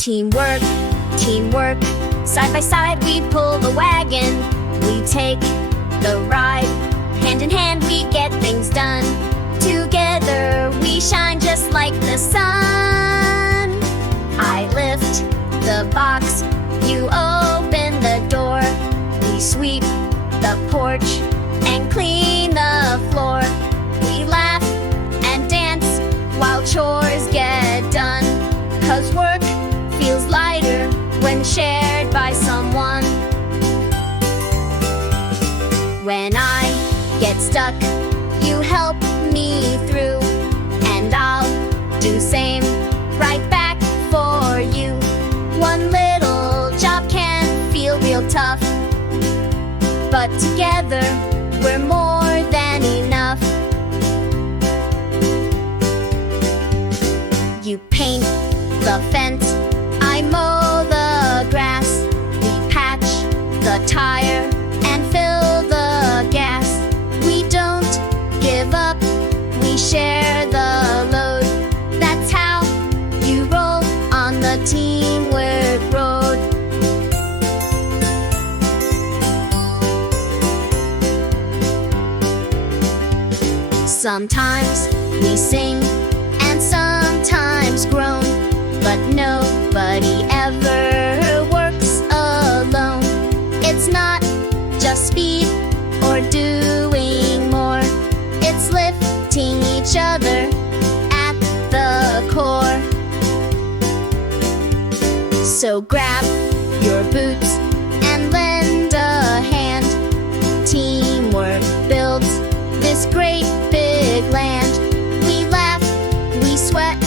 Teamwork, teamwork, side by side we pull the wagon. We take the ride, hand in hand we get things done. Together we shine just like the sun. I lift the box, you open the door. We sweep the porch and clean the floor. We laugh and dance while chores get done. 'Cause work feels lighter when shared by someone. When I get stuck, you help me through, and I'll do same right back for you. One little job can feel real tough, but together we're more than enough. You paint the fence, I mow the grass. We patch the tire and fill the gas. We don't give up, we share the load. That's how you roll on the teamwork road. Sometimes we sing and sometimes groan, but nobody ever works alone. It's not just speed or doing more, it's lifting each other at the core. So grab your boots and lend a hand. Teamwork builds this great big land. We laugh, we sweat,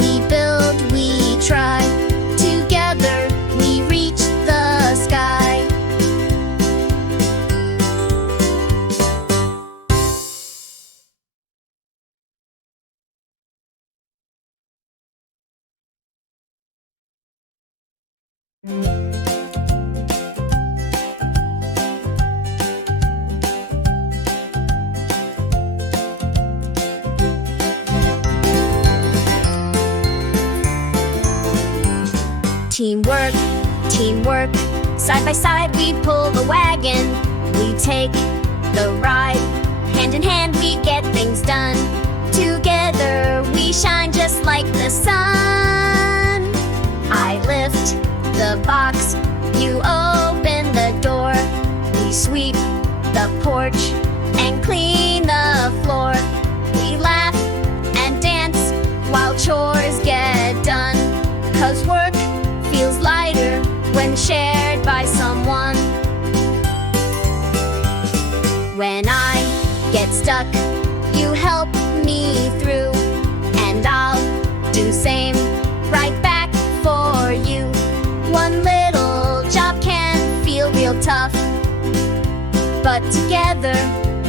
we build, we try. Together we reach the sky. Teamwork, teamwork, side by side we pull the wagon. We take the ride, hand in hand we get things done. Together we shine just like the sun. I lift the box, you open the door. We sweep the porch and clean the floor. We laugh and dance while chores get done. 'Cause work feels lighter when shared by someone. When I get stuck, you help me through, and I'll do same right back for you. One little job can feel real tough, but together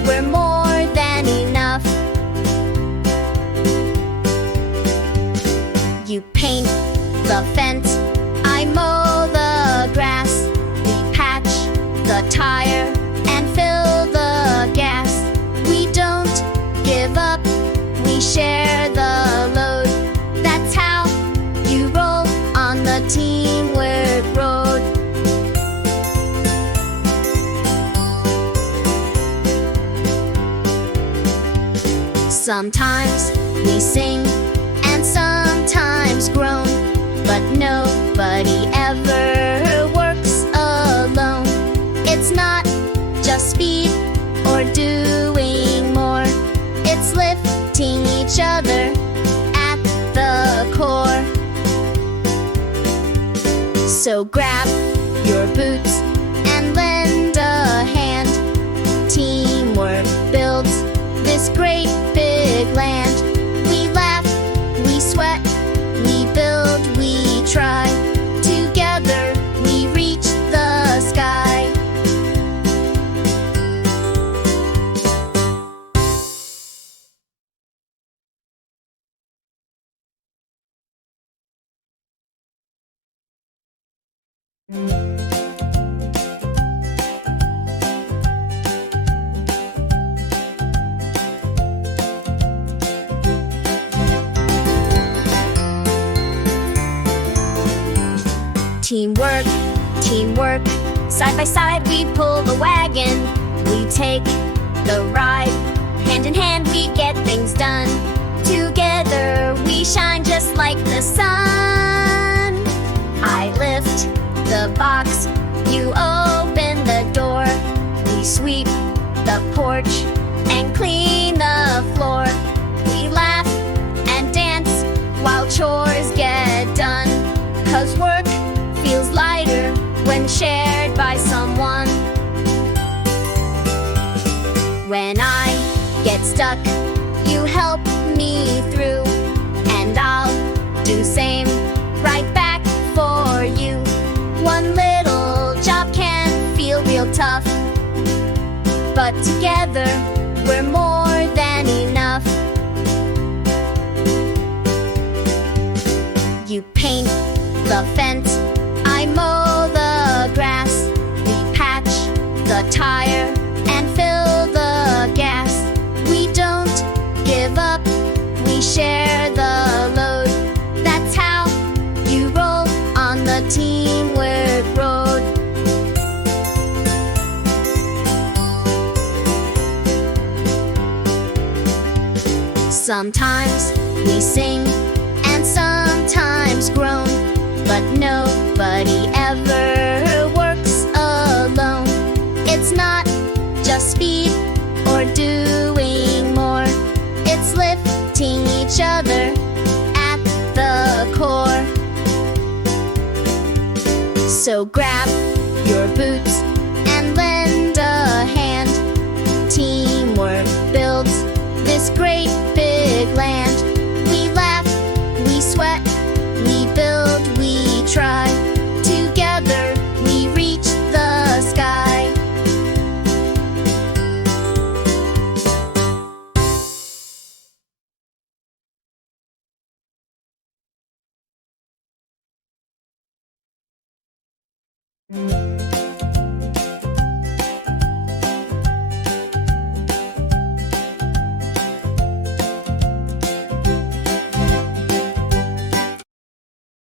we're more than enough. You paint the fence, I mow the grass. We patch the tire and fill the gas. We don't give up, we share the load. That's how you roll on the teamwork road. Sometimes we sing and sometimes groan, but nobody ever works alone. It's not just speed or doing more, it's lifting each other at the core. So grab your boots and lend a hand. Teamwork builds this great big land. We laugh, we sweat, we build, we try. Together we reach the sky. Teamwork, teamwork, side by side we pull the wagon. We take the ride, hand in hand we get things done. Together we shine just like the sun. I lift the box, you open the door. We sweep the porch and clean the floor. We laugh and dance while chores get done. 'Cause work feels lighter when shared by someone. When I get stuck, you help me through, and I'll do same right back for you. One little job can feel real tough, but together we're more than enough. You paint the fence, I mow the grass. We patch the tire and fill the gas. We don't give up, we share the load. That's how you roll on the teamwork road. Sometimes we sing and sometimes groan, but nobody ever works alone. It's not just speed or doing more, it's lifting each other at the core. So grab your boots and lend a hand. Teamwork builds this great big land. We laugh, we sweat, we build, we try. Together we reach the sky.